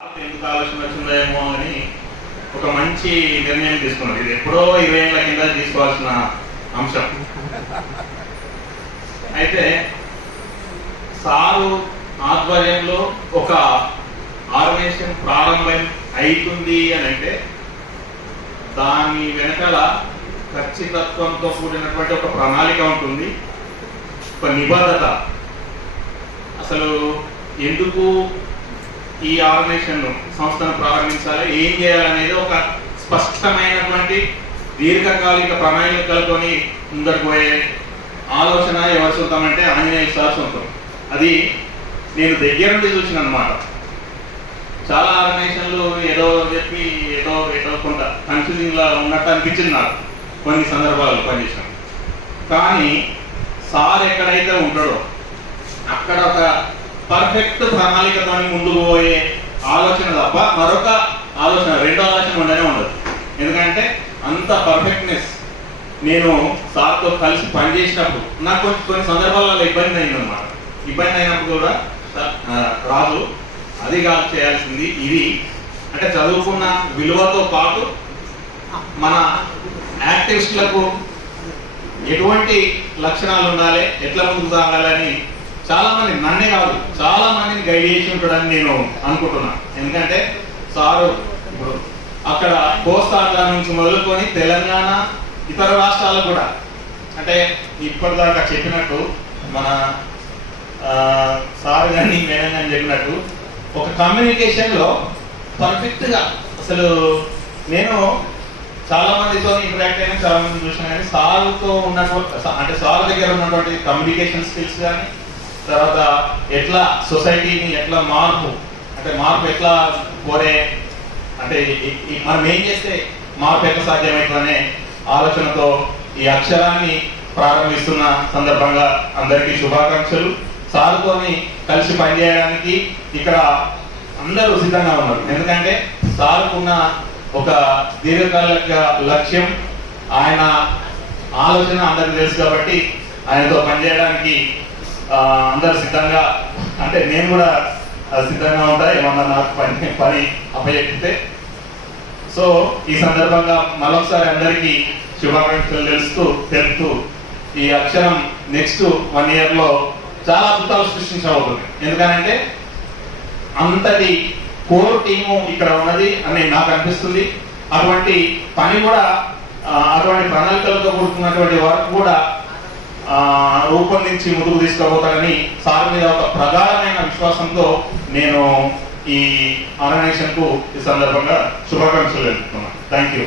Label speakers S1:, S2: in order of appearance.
S1: ఎందుకు ఆలోచన వచ్చిందేమో అని ఒక మంచి నిర్ణయం తీసుకున్నది ఇది ఎప్పుడో ఇరవై ఏళ్ళ కింద తీసుకోవాల్సిన అంశం. అయితే సారు ఆధ్వర్యంలో ఒక ఆర్గనైజేషన్ ప్రారంభం అవుతుంది అని అంటే దాని వెనకాల ఖచ్చితత్వంతో కూడినటువంటి ఒక ప్రణాళిక ఉంటుంది. ఒక నిబద్ధత. అసలు ఎందుకు ఈ ఆర్గనైజేషన్ సంస్థను ప్రారంభించాలి. ఏం చేయాలనేది ఒక స్పష్టమైనటువంటి దీర్ఘకాలిక ప్రణాళికలతోని ముందరకు పోయే ఆలోచన ఎవరు అంటే ఆంజనేయ సార్ సొంతం. అది నేను దగ్గర నుండి చూసిన అనమాట చాలా ఆర్గనైజేషన్లు ఏదో చెప్పి ఏదో ఏదో కొంత కన్ఫ్యూజింగ్లా ఉన్నట్టు అనిపించింది నాకు. కొన్ని సందర్భాల్లో పనిచేసిన. కానీ సార్ ఎక్కడైతే ఉంటాడో అక్కడ ఒక పర్ఫెక్ట్ ప్రణాళికతోని ముందుకు పోయే ఆలోచన తప్ప మరొక ఆలోచన రెండో ఆలోచన ఉండనే ఉండదు. ఎందుకంటే అంత పర్ఫెక్ట్నెస్ నేను సార్తో కలిసి పనిచేసినప్పుడు నాకు కొన్ని కొన్ని సందర్భాలలో ఇబ్బంది అయిందన్నమాట. ఇబ్బంది అయినప్పుడు కూడా రాదు. రాజు అది కాదు చేయాల్సింది ఇది. అంటే చదువుకున్న విలువతో పాటు మన యాక్టివిస్టులకు ఎటువంటి లక్షణాలు ఉండాలి ఎట్లా ముందుకు సాగాలని చాలా మంది నన్నే కాదు చాలా మందిని గైడ్ చేసి ఉంటాడని నేను అనుకుంటున్నా. ఎందుకంటే సారు ఇప్పుడు అక్కడ కోస్తాంధ్ర నుంచి మొదలుకొని తెలంగాణ ఇతర రాష్ట్రాలకు కూడా అంటే ఇప్పటిదాకా చెప్పినట్టు మన సారు సార్ కానీ మేడం కానీ చెప్పినట్టు ఒక కమ్యూనికేషన్లో పర్ఫెక్ట్గా అసలు నేను చాలా మందితో ఇంటరాక్ట్ అయినా చాలా మంది చూసిన కానీ సార్తో ఉన్నటువంటి అంటే సార్ దగ్గర ఉన్నటువంటి కమ్యూనికేషన్ స్కిల్స్ కానీ తర్వాత ఎట్లా సొసైటీని ఎట్లా మార్పు అంటే మార్పు ఎట్లా కోరే అంటే మనం ఏం చేస్తే మార్పు ఎట్లా సాధ్యమవుతుందనే ఆలోచనతో ఈ అక్షరాన్ని ప్రారంభిస్తున్న సందర్భంగా అందరికీ శుభాకాంక్షలు. సార్తోని కలిసి పనిచేయడానికి ఇక్కడ అందరూ సిద్ధంగా ఉన్నారు. ఎందుకంటే సార్కున్న ఒక దీర్ఘకాలిక లక్ష్యం ఆయన ఆలోచన అందరికి తెలుసు కాబట్టి ఆయనతో పనిచేయడానికి అందరు సిద్ధంగా అంటే నేను కూడా సిద్ధంగా ఉంటా ఏమన్నా నాకు పని పని అప్పచెప్తే. సో ఈ సందర్భంగా మరొకసారి అందరికీ శుభాకాంక్షలు తెలుస్తూ తెలుపుతూ ఈ అక్షరం నెక్స్ట్ వన్ ఇయర్లో చాలా అద్భుతాలు సృష్టించబోతుంది. ఎందుకంటే అంతటి కోర్ టీము ఇక్కడ ఉన్నది అని నాకు అనిపిస్తుంది. అటువంటి పని కూడా అటువంటి ప్రణాళికలతో కూడుకున్నటువంటి వర్క్ కూడా రూపొందించి ముందుకు తీసుకుపోతానని సార్ మీద ఒక ప్రగాఢమైన విశ్వాసంతో నేను ఈ ఆర్గనైజేషన్కు ఈ సందర్భంగా శుభాకాంక్షలు తెలుపుతున్నాను. Thank you